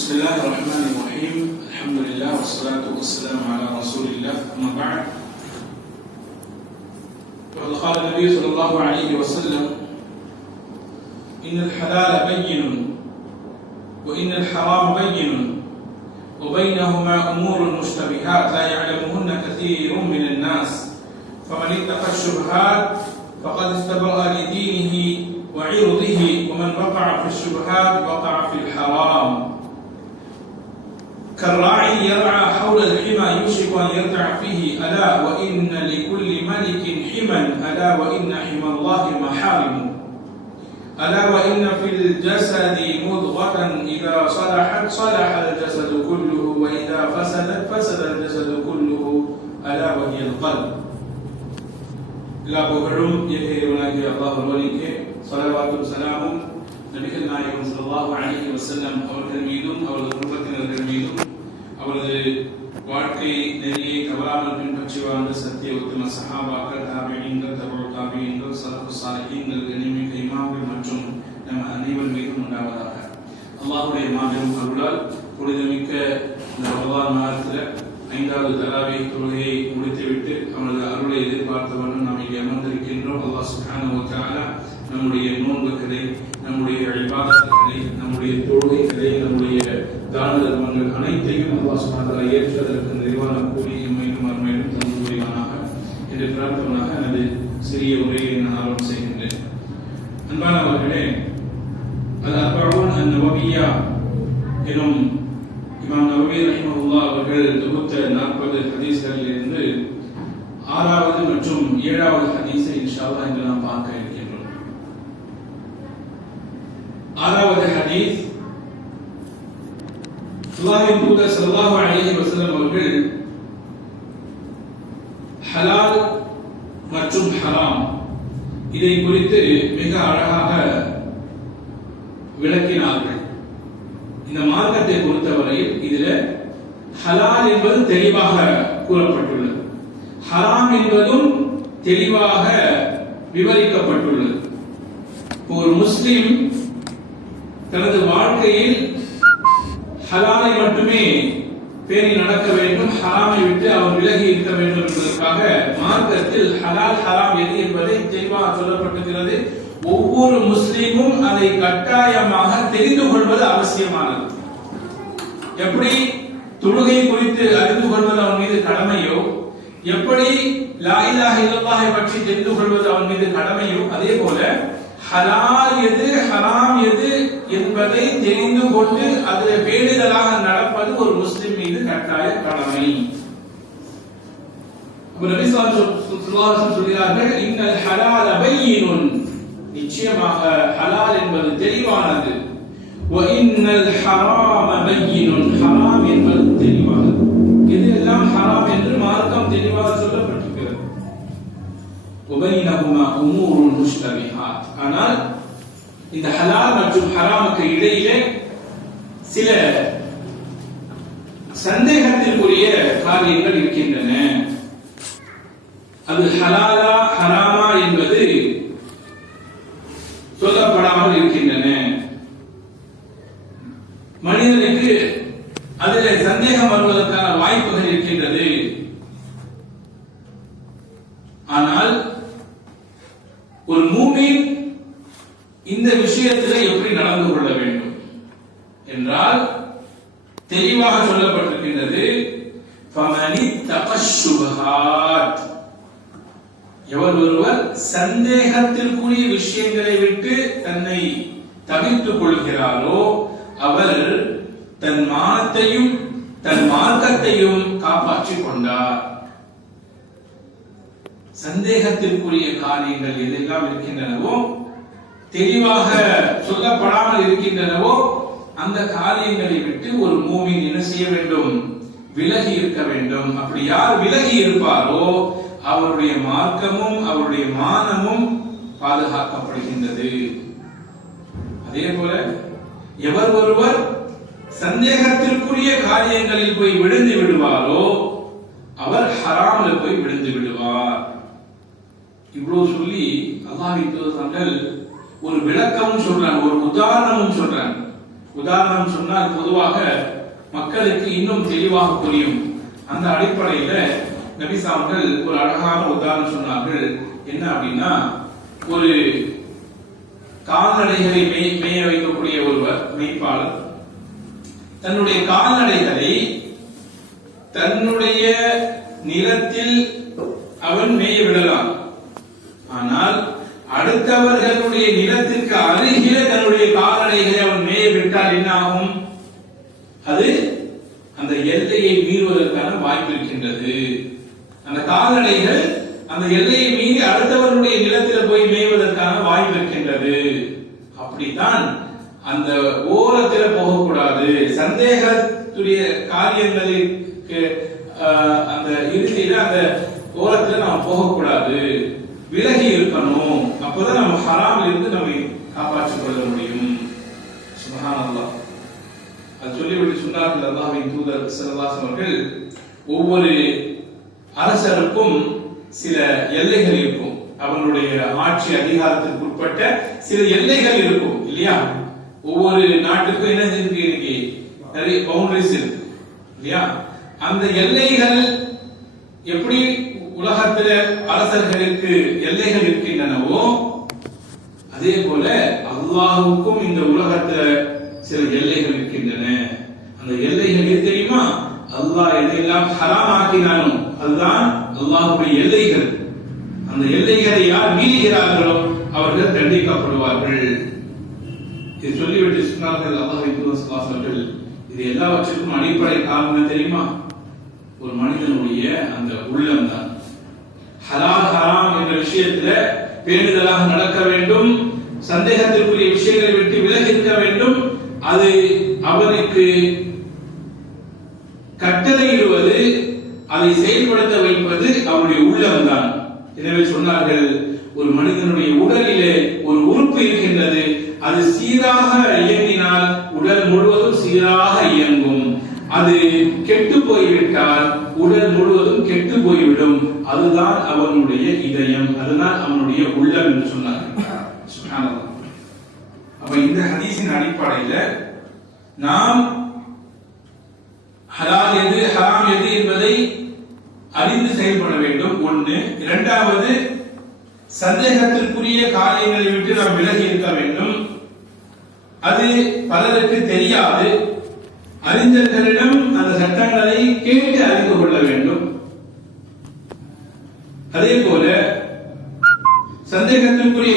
بسم الله الرحمن الرحيم. الحمد لله والصلاة والسلام على رسول الله. أما بعد، وقد قال النبي صلى الله عليه وسلم: إن الحلال بين وإن الحرام بين وبينهما أمور مشتبهات لا يعلمهن كثير من الناس فمن اتقى الشبهات فقد استبرأ لدينه وعرضه ومن وقع في الشبهات وقع في الحرام. كالراعي يرعى حول الحمى يوشك أن يرتع فيه ألا وإن لكل ملك حما ألا وإن حمى الله محارم ألا وإن في الجسد مضغة إذا صلحت صلح الجسد كله وإذا فسدت فسد الجسد كله ألا وهي القلب. எல்லா புகழும் இறைவனாகிய அல்லாஹ் ஒருவனுக்கே ஸலவாத்தும் ஸலாமும் நபிகள் நாயகம் ஸல்லல்லாஹு அலைஹி வஸல்லம் அவர்கள் மீதும் அவரது குடும்பத்தினர்கள் மீதும் அவரது வாழ்க்கை நெறியை தவறாமல் பின்பற்றி வாழ்ந்த சத்திய உத்தம சஹாபாக்கள், தாபிஈன்கள், தபூ தாபிஈன்கள், ஸலஃபு ஸாலிஹீன்கள், கண்ணியமிக்க இமாம்கள் மற்றும் நம் அனைவர் மீதும் உண்டாவதாக. அல்லாஹ்வுடைய மாபெரும் அருளால் புனிதமிக்க இந்த ரமலான் மாதத்தில் 5வது தராவீஹ் தொழுகையை முடித்துவிட்டு அவனது அருளை எதிர்பார்த்தவண்ணம் நாம் இங்கே அமர்ந்திருக்கின்றோம். அல்லாஹ் சுப்ஹானஹு வ தஆலா நம்முடைய நோன்புகளை, நம்முடைய இபாதத்துகளை, நம்முடைய தொழுகைகளை, நம்முடைய தான தர்மங்கள் அனைத்தையும் அல்லாஹ் சுப்ஹானஹு வ தஆலா ஏற்றதற்கு நிறைவான கூலி எம்மையும் மறுமையிலும் தந்து புரிவானாக என்று பிரார்த்தனாக எனது சிறிய உரையை நான் ஆரம்பம் செய்கின்றேன். அன்பானவர்களே, அல்-அர்பஊன் அன்-நவவிய்யா எனும் இமாம் நவவி ரஹிமஹுல்லாஹ் அவர்கள் தொகுத்த 40 ஹதீஸ்களில் இருந்து 6வது மற்றும் 7வது ஹதீஸை இன்ஷா அல்லாஹ் இன்று நாம் பார்க்க இருக்கின்றோம். 6வது ஹதீஸ், அல்லாஹ்வின் தூதர் ஸல்லல்லாஹு அலைஹி வஸல்லம் அவர்கள் ஹலால் மற்றும் ஹராம் இதை குறித்து மிக அழகாக விளக்கினார்கள். இந்த மார்க்கத்தை பொறுத்தவரையில் இதில் ஹலால் என்பது தெளிவாக கூறப்பட்டுள்ளது, ஹராம் என்பதும் தெளிவாக விவரிக்கப்பட்டுள்ளது. ஒரு முஸ்லிம் தனது வாழ்க்கையில் ஹலாலை மட்டுமே பேணி நடக்க வேண்டும், ஹராமை விட்டு அவர் விலகி இருக்க வேண்டும் என்பதற்காக மார்க்கத்தில் ஹலால் ஹராம் எது என்பதை தெளிவாக சொல்லப்பட்டிருக்கிறது. ஒவ்வொரு முஸ்லிமும் அதை கட்டாயமாக தெரிந்து கொள்வது அவசியமானது. எப்படி தொழுகை குறித்து அறிந்து கொள்வது அவன் மீது கடமையோ, எப்படி லா இலாஹ இல்லல்லாஹை பற்றி தெரிந்து கொள்வது அவன் மீது கடமையோ, அதே போல ஹலால் எது ஹராம் எது என்பதை தெரிந்து கொண்டு அதில் பேணுதலாக நடப்பது ஒரு முஸ்லிம் மீது கட்டாய கடமை. நபி ஸல்லல்லாஹு அலைஹி வஸல்லம் சொல்கிறார்கள், இன்னல் ஹலால பையினுன், நிச்சயமாக ஹலால் என்பது தெளிவானது. வ இன்னல் ஹராம பையினுன், ஹராம் என்பது தெளிவானது. இதெல்லாம் ஹராம் என்று மார்க்கம் தெளிவாக சொல்லப்பட்டிருக்கிறது. வபைனஹுமா உமூருன் முஷ்தபிஹாத், ஆனால் இந்த ஹலால் மற்றும் ஹராமுக்கு இடையிலே சில சந்தேகத்திற்குரிய காரியங்கள் இருக்கின்றன. அது ஹலாலா ஹராமா என்பது சொல்லப்படாமல் இருக்கின்றன. மனிதனுக்கு அதில் சந்தேகம் வருவதற்கான வாய்ப்புகள் இருக்கின்றது. ஆனால் ஒரு மூமின் இந்த விஷயத்தில் எப்படி நடந்து கொள்ள வேண்டும் என்றால் தெளிவாக சொல்லப்பட்டிருக்கின்றது. எவர் ஒருவர் சந்தேகத்திற்குரிய விஷயங்களை விட்டு தன்னை தவிர்த்துக் கொள்கிறாரோ அவர் தன் மானத்தையும் தன் மார்க்கத்தையும் காப்பாற்றிக் கொண்டார். சந்தேகத்திற்குரிய காரியங்கள் எதெல்லாம் இருக்கின்றனவோ, தெளிவாக சொல்லப்படாமல் இருக்கின்றனவோ, அந்த காரியங்களை விட்டு ஒரு மூமின் என்ன செய்ய வேண்டும்? விலகி இருக்க வேண்டும். அப்படி யார் விலகி இருப்பாரோ அவருடைய மார்க்கமும் அவருடைய மானமும் பாதுகாக்கப்படுகின்றது. அதே போல எவர் ஒருவர் சந்தேகத்திற்குரிய காரியங்களில் போய் விழுந்து விடுவாரோ அவர் ஹராமில் போய் விழுந்து விடுவார். இவ்வளவு சொல்லி அல்லாஹ்வின் தூதர் ஒரு விளக்கமும் சொல்றாங்க, ஒரு உதாரணமும் சொல்றாங்க. உதாரணம் சொன்னால் பொதுவாக மக்களுக்கு இன்னும் தெளிவாக புரியும். அந்த அடிப்படையில நபி அவர்கள் ஒரு அழகான உதாரணம் சொன்னார்கள். என்ன அப்படின்னா, ஒரு கால்நடைகளை மேய வைக்கக்கூடிய ஒருவர் மேய்ப்பாளர் தன்னுடைய கால்நடைகளை தன்னுடைய நிலத்தில் அவன் மேய விடலாம். ஆனால் அடுத்தவர்களுடைய நிலத்திற்கு அருகிலே தன்னுடைய கால்நடைகளை அவன் மேய விட்டால் என்ன ஆகும்? அது அந்த எல்லையை மீறுவதற்கான வாய்ப்பு இருக்கின்றது. அந்த கால்நடைகள் அந்த எல்லையை மீறி அடுத்தவர்களுடைய நிலத்தில் போய் மேய்வதற்கான வாய்ப்பு இருக்கின்றது. அப்படித்தான் அந்த ஓரத்தில் போகக்கூடாது. சந்தேகத்துடைய காரியங்களுக்கு அந்த இறுதியில அந்த ஓரத்தில் நாம் போகக்கூடாது, விலகி இருக்கணும். அப்போதான் நம்ம ஹராமில் இருந்து நம்மை காப்பாற்றிக் கொள்ள முடியும். சுப்ஹானல்லாஹ். அது சொல்லிவிட்டு சொன்னார்கள் அல்லாஹ்வின் தூதர் ஸல்லல்லாஹு அலைஹி அவர்கள், ஒவ்வொரு அரசருக்கும் சில எல்லைகள் இருக்கும். அவங்களுடைய ஆட்சி அதிகாரத்திற்கு உட்பட்ட சில எல்லைகள் இருக்கும் இல்லையா? ஒவ்வொரு நாட்டுக்கும் என்ன இருக்கு? இன்னைக்கு நிறைய பவுண்டரிஸ் இருக்கு இல்லையா? அந்த எல்லைகள் எப்படி உலகத்தில் அரசர்களுக்கு எல்லைகள் இருக்கின்றனவோ அதே போல அல்லாஹ்வுக்கும் இந்த உலகத்தில் சில எல்லைகள் இருக்கின்றன. அந்த எல்லைகள் எது தெரியுமா? அல்லாஹ் எதையெல்லாம் ஹராம் ஆக்கினானோ அதுதான் அல்லாஹ்வுடைய எல்லைகள். அந்த எல்லைகளை யார் மீறுகிறார்களோ அவர்கள் தண்டிக்கப்படுவார்கள். இது சொல்லிவிட்டு சொன்னார்கள் அல்லாஹ்வின் தூதர் ஸல்லல்லாஹு அலைஹி வஸல்லம், இது எல்லாவற்றுக்கும் அடிப்படை காரணம் தெரியுமா? ஒரு மனிதனுடைய அந்த உள்ளம் தான். ஹலால் ஹராம் என்ற விஷயத்துல பேணுதலாக நடக்க வேண்டும். சந்தேகத்திற்குரிய விஷயங்களை விட்டு விலகி இருக்க வேண்டும். அது அவனுக்கு கட்டளையிடுவது, அதை செயல்படுத்த வைப்பது அவனுடைய உள்ளம் தான். எனவே சொன்னார்கள், ஒரு மனிதனுடைய உடலிலே ஒரு உறுப்பு இருக்கின்றது. அது சீராக இயங்கினால் உடல் முழுவதும் சீராக இயங்கும். அது கெட்டு போய்விட்டால் உடல் முழுவதும் கெட்டு போய்விடும். அதுதான் அவனுடைய இதயம், அதுதான் அவனுடைய உள்ளம் என்று சொன்னார்கள். சுப்ஹானல்லாஹ். அப்ப இந்த ஹதீஸின் அடிப்படையில நாம் ஹலால் எது ஹராம் எது என்பதை அறிந்து செயல்பட வேண்டும். ஒன்று. இரண்டாவது, சந்தேகத்திற்குரிய காரியங்களை விட்டு நாம் விலகி இருக்க வேண்டும். அது பலருக்கு தெரியாது. அறிஞர்களிடம் அந்த சட்டங்களை கேட்டு அறிந்து கொள்ள வேண்டும். அதே போல சந்தேகத்திற்குரிய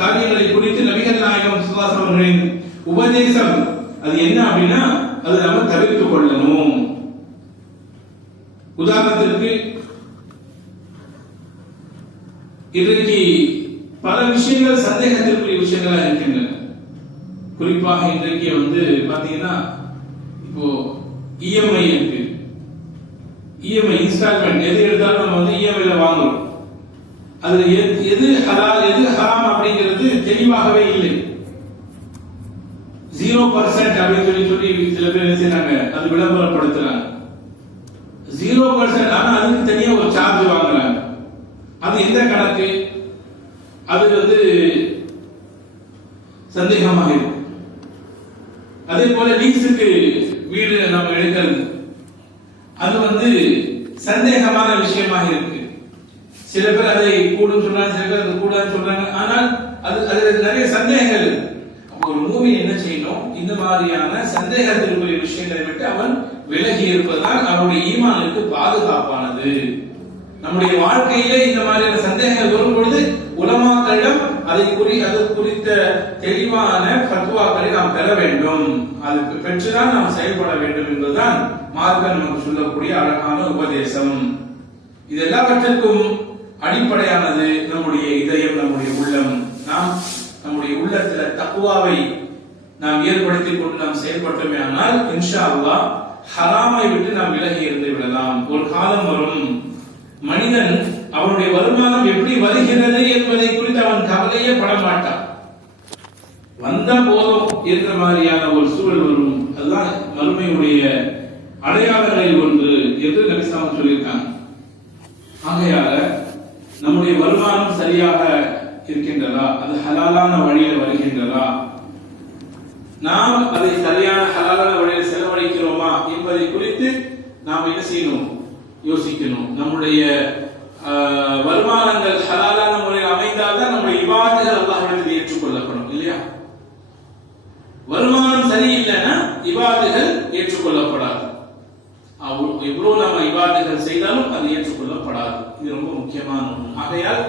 காரியங்களை குறித்து நபிகள் நாயகம் ஸல்லல்லாஹு அலைஹி வஸல்லம் உபதேசம் அது என்ன அப்படின்னா, அது நம்ம தவிர்த்துக் கொள்ளணும். உதாரணத்திற்கு இன்றைக்கு பல விஷயங்கள் சந்தேகத்திற்குரிய விஷயங்களா இருக்கின்றன. குறிப்பாக இன்றைக்கு பாத்தீங்கன்னா, இப்போ இஎம்ஐ இருக்கு. இஎம்ஐ இன்ஸ்டால்மெண்ட் எது எடுத்தாலும் நம்ம இஎம்ஐல வாங்குறோம். அதுல எது ஹலால் எது ஹராம் அப்படிங்கிறது தெளிவாகவே இல்லை. 0% அப்படின்னு சொல்லி சில பேர் என்ன செய்றாங்க, அது விளம்பரப்படுத்துறாங்க. 0%, ஆனா அதுக்கு தனியா ஒரு சார்ஜ் வாங்குறாங்க. அது எந்த கணக்கு? அது சந்தேகமாக இருக்கு. அதே போல லீஸுக்கு வீடு நம்ம எடுக்கிறது, அது சந்தேகமான விஷயமாக இருக்கு. சில பேர் அதை கூடும் சொல்றாங்க, சில பேர் அது கூடாதுன்னு சொல்றாங்க. ஆனால் அது நிறைய சந்தேகங்கள் இருக்கு. ஒரு மூமின் என்ன செய்யணும்? இந்த மாதிரியான சந்தேகத்திற்குரிய விஷயங்களை விட்டு அவன் விலகி இருப்பதால் அவனுடைய ஈமானுக்கு பாதுகாப்பானது. நம்முடைய வாழ்க்கையிலே இந்த மாதிரியான சந்தேகங்கள் வரும் பொழுது உலமாக்களிடம் அது குறித்த தெளிவான ஃபத்வாக்களை நாம் பெற வேண்டும். அதுக்கு பெற்றுதான் நாம் செயல்பட வேண்டும் என்பதுதான் மார்க்கம் நமக்கு சொல்லக்கூடிய அழகான உபதேசம். இது எல்லாவற்றிற்கும் அடிப்படையானது நம்முடைய இதயம், நம்முடைய உள்ளம். நாம் நம்முடைய உள்ளத்துல தக்வாவை நாம் ஏற்படுத்திக் கொண்டு நாம் செயல்பட்டோமே ஆனால் இன்ஷா அல்லாஹ் ஹராமை விட்டு நாம் விலகி இருந்து விடலாம். ஒரு காலம் வரும், மனிதன் அவனுடைய வருமானம் எப்படி வருகிறது என்பதை குறித்து அவன் கவலையே பட மாட்டான். வந்த போதும் என்ற மாதிரியான ஒரு சூழல் வரும். அதுதான் மறுமையுடைய அடையாளங்களில் ஒன்று என்று நபி ஸல்லல்லாஹு அலைஹி சொல்லியிருக்காங்க. ஆகையால நம்முடைய வருமானம் சரியாக இருக்கின்றதா, அது ஹலாலான வழியில் வருகின்றதா, நாம் அதை குறித்து நாம் என்ன செய்யணும், யோசிக்கணும். நம்முடைய வருமானங்கள் ஹலாலான முறையில் அமைந்தால்தான் நம்முடைய இபாதத்துகள் அல்லாஹ்விடத்தில் ஏற்றுக்கொள்ளப்படும் இல்லையா? வருமானம் சரியில்லைன்னா இபாதத்துகள் ஏற்றுக்கொள்ளப்படாது. எவ்வளவு நாம இபாதத்துகள் செய்தாலும் அது ஏற்றுக்கொள்ளப்படாது. இது ரொம்ப முக்கியமான ஒன்று. ஆகையால்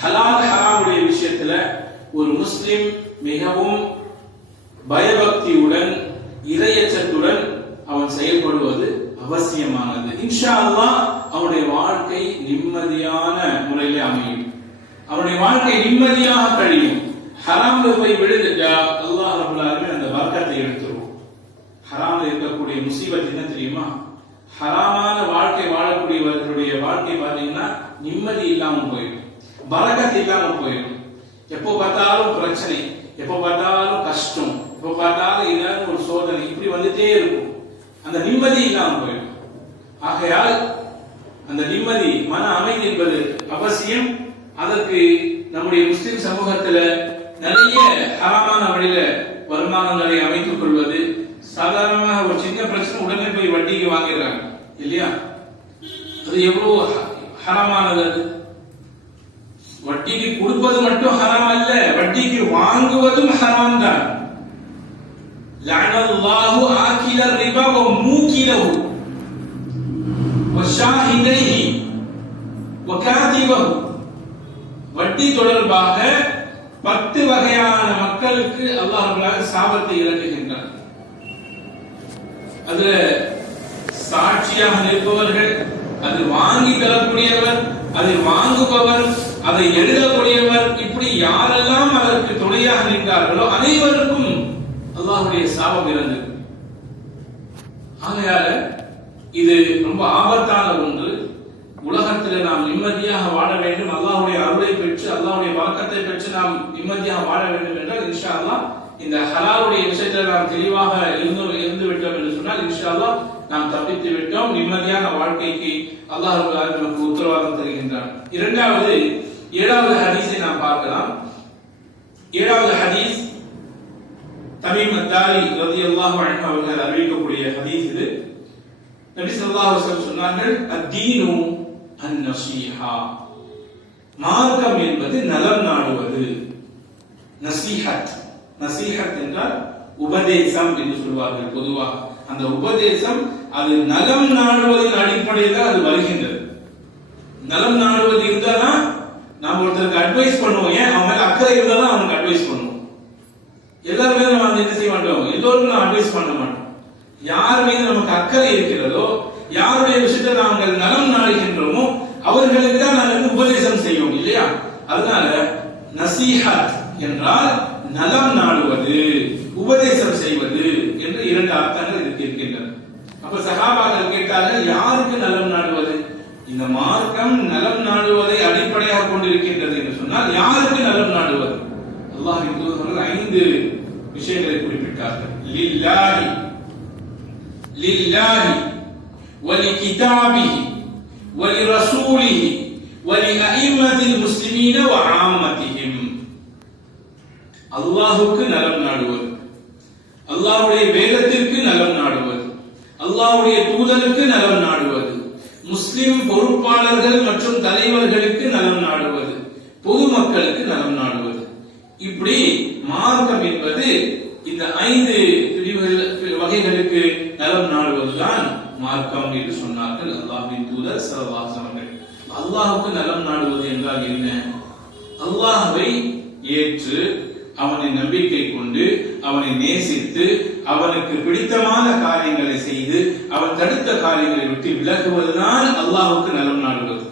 ஹலால் ஹராமுடைய விஷயத்துல ஒரு முஸ்லிம் மிகவும் பயபக்தியுடன் இறையச்சத்துடன் அவன் செயல்படுவது அவசியமானது. இன்ஷா அல்லாஹ் அவனுடைய வாழ்க்கை நிம்மதியான முறையிலே அமையும், அவனுடைய வாழ்க்கை நிம்மதியாக கழியும். ஹராம்ல போய் விழுந்துட்டா அல்லாஹ் ரப்பல் ஆலமீன் அந்த பரக்கத்தை எடுத்துருவோம். ஹராம்ல இருக்கக்கூடிய முசீபத் என்ன தெரியுமா? ஹராமான வாழ்க்கை வாழக்கூடியவர்களுடைய வாழ்க்கை பார்த்தீங்கன்னா நிம்மதி இல்லாம போயிடும், பரக்கத் இல்லாம போயிடும். எப்போ பார்த்தாலும் பிரச்சனை, எப்போ பார்த்தாலும் கஷ்டம், எப்போ பார்த்தாலும் ஏதாவது ஒரு சோதனை, இப்படி வந்துட்டே இருக்கும். அந்த நிம்மதி இல்லாம போயிடும். ஆகையால் அந்த நிம்மதி, மன அமைதி என்பது அவசியம். அதற்கு நம்முடைய முஸ்லிம் சமூகத்துல நிறைய ஹராமான வழியில வருமானங்களை அமைத்துக் கொள்வது. சாதாரணமாக ஒரு சின்ன பிரச்சனை உடனே போய் வட்டிக்கு வாங்கிடுறாங்க இல்லையா? அது எவ்வளவு ஹராமானது. அது வட்டிக்கு கொடுப்பது மட்டும் ஹராம் அல்ல, வட்டிக்கு வாங்குவதும் ஹராம் தான். லஅனல்லாஹு ஆகில ரிபா வ மூகிலஹு வ ஷாஹிதைஹி வ காதிபஹு. வட்டி தொடர்பாக 10 வகையான மக்களுக்கு அல்லாஹ் ரப்பல் ஆலமீன் சாபத்தை இறக்குகின்றார். அதுல சாட்சியாக நிற்பவர்கள், அது வாங்கி தரக்கூடியவர், அதை வாங்குபவர், அதை எழுதக்கூடியவர், இப்படி யாரெல்லாம் அதற்கு துணையாக நின்றார்களோ அனைவருக்கும் அல்லாஹ்வுடைய சாபம் இருந்தது. ஆகையால இது ரொம்ப ஆபத்தான ஒன்று. உலகத்தில் நாம் நிம்மதியாக வாழ வேண்டும், அல்லாஹ்வுடைய அருளை பெற்று அல்லாஹ்வுடைய பரக்கத்தை பெற்று நாம் நிம்மதியாக வாழ வேண்டும் என்றால் இன்ஷா அல்லாஹ் இந்த ஹலாலுடைய விஷயத்தில் நாம் தெளிவாக இருந்து விட்டோம் என்று சொன்னால் இன்ஷா அல்லாஹ் நாம் தப்பித்து விட்டோம். நிம்மதியான வாழ்க்கைக்கு அல்லாஹ் ரப்பல் ஆலமீன் நமக்கு உத்தரவாதம் தருகின்றான். இரண்டாவது 7வது ஹதீஸை நாம் பார்க்கலாம். 7வது ஹதீஸ் தமீம் அத்தாரி ரலியல்லாஹு அன்ஹு அவர்கள் அறிவிக்கக்கூடிய ஹதீஸ் இது. நபி ஸல்லல்லாஹு அலைஹி வஸல்லம் சொன்னார்கள், அத்தீனு அன்-நஸீஹா. மார்க்கம் என்பது நலம் நாடுவது. நஸீஹத், நஸீஹத் என்றால் உபதேசம் என்று சொல்வார்கள் பொதுவாக. அந்த உபதேசம் அது நலம் நாடுவதன் அடிப்படையில் தான் அது வருகின்றது. நலம் நாடுவது இருந்தாதான் நாம் ஒருத்தருக்கு அட்வைஸ் பண்ணுவோம். ஏன்? அவன் மேல அக்கறை இருந்தாதான் அவனுக்கு அட்வைஸ் பண்ணுவோம். எல்லாருமே நம்ம என்ன செய்ய மாட்டோம், எல்லோருக்கும் நான் அட்வைஸ் பண்ண மாட்டோம். யார் மீது நமக்கு அக்கறை இருக்கிறதோ, யாருடைய விஷயத்தை நாங்கள் நலம் நாடுகின்றோமோ அவர்களுக்கு தான் நாங்கள் உபதேசம் செய்வோம் இல்லையா? அதனால நசீஹத் என்றால் நலம் நாடுவது, உபதேசம் செய்வது என்று 2 அர்த்தங்கள் இதற்கு இருக்கின்றன. அப்ப சஹாபாக்கள் கேட்டார்கள், யாருக்கு நலம் நாடுவது? இந்த மார்க்கம் நலம் நாடுவதை அடிப்படையாக கொண்டிருக்கின்றது என்று சொன்னால் யாருக்கு நலம் நாடுவது? அல்லாஹ்வின் தூதர் 5 விஷயங்களை குறிப்பிட்டார்கள். லில்லாஹி, லில்லாஹி வலிகிதாபிஹி வலிரசூலிஹி வலிஅஇம்மத்தில் முஸ்லிமீன வஆம்மத்திஹிம். அல்லாஹ்வுக்கு நலம் நாடுவது, அல்லாஹ்வுடைய வேதத்திற்கு நலம் நாடுவது, அல்லாஹ்வுடைய தூதருக்கு நலம் நாடுவது, முஸ்லிம் பொறுப்பாளர்கள் மற்றும் தலைவர்களுக்கு நலம் நாடுவது, பொதுமக்களுக்கு நலம் நாடுவது. இப்படி மார்க்கம் என்பது இந்த 5 வகைகளுக்கு நலம் நாடுவதுதான் மார்க்கம் என்று சொன்னார்கள் அல்லாஹ்வின் தூதர் ஸல்லல்லாஹு அலைஹி வஸல்லம். அல்லாஹ்வுக்கு நலம் நாடுவது என்றால் என்ன? அல்லாஹ்வை ஏற்று அவனை நம்பிக்கை கொண்டு அவனை நேசித்து அவனுக்கு பிடித்தமான காரியங்களை செய்து அவன் தடுத்த காரியங்களை விட்டு விலகுவதுதான் அல்லாஹ்வுக்கு நலம் நாடுவது.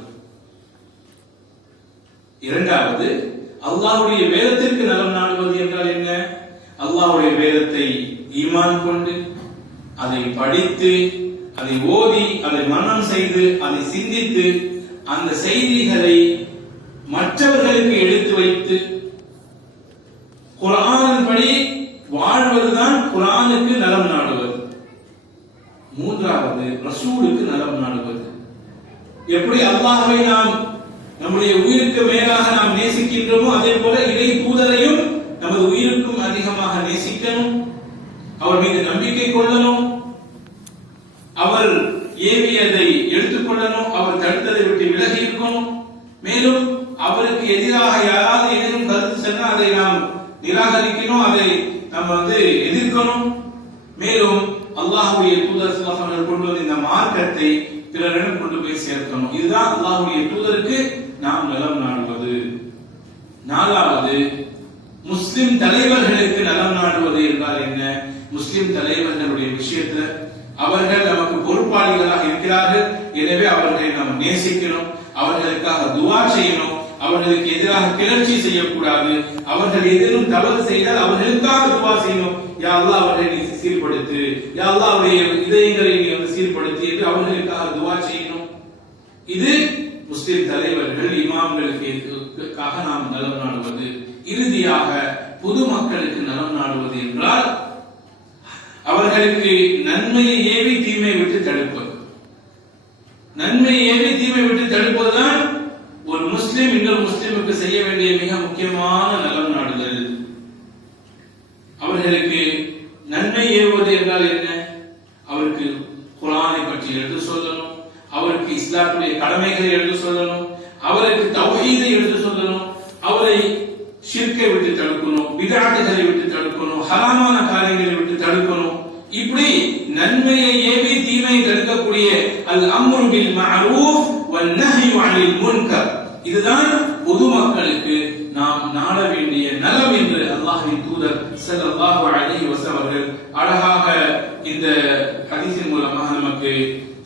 இரண்டாவது, அல்லாஹ்வுடைய வேதத்திற்கு நலம் நாடுவது என்றால் என்ன? அல்லாஹ்வுடைய வேதத்தை ஈமான் கொண்டு அதை படித்து அதை ஓதி அதை மனனம் செய்து அதை சிந்தித்து அந்த செய்திகளை மற்றவர்களுக்கு எடுத்து வைத்து குர்ஆனின் படி வாழ்வதுதான் குர்ஆனுக்கு நலம் நாடுவது. மூன்றாவது, ரசூலுக்கு நலம் நாடுவது. எப்படி அல்லாஹ்வை நாம் நம்முடைய உயிருக்கு மேலாக நாம் நேசிக்கின்றோமோ அதே போல இறை தூதரையும் நமது உயிருக்கும் அதிகமாக நேசிக்கணும், அவர் மீது நம்பிக்கை கொள்ளணும், அவர் ஏவியதை எடுத்துக்கொள்ளணும், அவர் தடுத்ததை விட்டு விலகி இருக்கணும். மேலும் அவருக்கு எதிராக யாராவது ஏதேனும் கருத்து சொன்னால் அதை நாம் நிராகரிக்கணும், அதை நம்ம எதிர்க்கணும். மேலும் அல்லாஹ்வுடைய தூதர் ஸல்லல்லாஹு அலைஹி வஸல்லம் கொண்டு வந்த இந்த மார்க்கத்தை பிறரிடம் கொண்டு போய் சேர்க்கணும். இதுதான் அல்லாஹ்வுடைய தூதருக்கு நாம் நலம் நாடுவது. நாலாவது, முஸ்லிம் தலைவர்களுக்கு நலம் நாடுவது என்றால் என்ன? முஸ்லிம் தலைவர்களுடைய விஷயத்துல அவர்கள் நமக்கு பொறுப்பாளிகளாக இருக்கிறார்கள், எனவே அவர்களை நாம் நேசிக்கணும், அவர்களுக்காக துஆ செய்யணும், அவர்களுக்கு எதிராக கிளர்ச்சி செய்யக்கூடாது. அவர்கள் ஏதேனும் தவறு செய்தால் அவர்களுக்காக துஆ செய்யணும். யா அல்லாஹ் அவர்களை நீ சீர்படுத்து, யா அல்லாஹ் அவருடைய இதயங்களை நீ சீர்படுத்து என்று அவர்களுக்காக துஆ செய்யணும். இது முஸ்லிம் தலைவர்கள் இமாம்களுக்காக நாம் நலம் நாடுவது. இறுதியாக பொதுமக்களுக்கு நலம் நாடுவது என்றால் அவர்களுக்கு நன்மையை ஏவி தீமை விட்டு தடுப்பது. நன்மையை ஏவி தீமை விட்டு தடுப்பதுதான் ஒரு முஸ்லிம் இன்னொரு முஸ்லிமுக்கு செய்ய வேண்டிய மிக முக்கியமான நலம் நாடுதல். அவர்களுக்கு நன்மை ஏவுவது என்றால் என்ன? அவருக்கு குர்ஆனை பற்றி எடுத்து சொல்லணும், அவருக்கு இஸ்லாத்துடைய கடமைகளை எடுத்து சொல்லணும், அவருக்கு தௌஹீதை எடுத்து சொல்லணும், அவரை ஷிர்க்கை விட்டு தடுக்கணும், பித்அத்துகளை விட்டு தடுக்கணும், ஹராமான காரியங்களை விட்டு தடுக்கணும். இப்படி நன்மையை ஏவி தீமையை தடுக்கக்கூடிய அல் அம்ரு பில் மஅரூஃப் வன் நஹ்யு அனில் முன்கர், இதுதான் பொதுமக்களுக்கு நாம் நாட வேண்டிய நலம் என்று அல்லாஹ்வின் தூதர் ஸல்லல்லாஹு அலைஹி வஸல்லம் அவர்கள் அழகாக இந்த ஹதீஸின் மூலமாக நமக்கு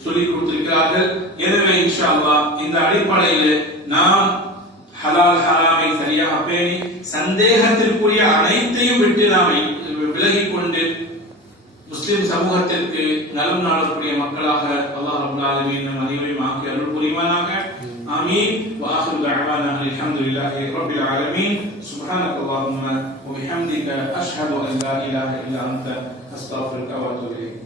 சொல்லிக் கொடுத்திருக்கிறார்கள். எனவே இன்ஷா அல்லாஹ் இந்த அடிப்படையில் நாம் ஹலால் ஹராமை சரியாக பேணி சந்தேகத்திற்குரிய அனைத்தையும் விட்டு நாம் விலகிக் கொண்டு முஸ்லிம் சமூகத்திற்கு நலம் நாடக்கூடிய மக்களாக அல்லாஹ் ரப்பல் ஆலமீன் நம் அனைவரையும் ஆக்கி அருள் புரிவானாக. ஆமீன். வஆஹிரு தஅவானா அல்ஹம்துலில்லாஹி ரப்பில் ஆலமீன். சுப்ஹானக அல்லாஹும்ம வ பிஹம்திக அஷ்ஹது அன் லா இலாஹா இல்லா அன்த அஸ்தக்ஃபிருக வ அத்தூபு இலைக்.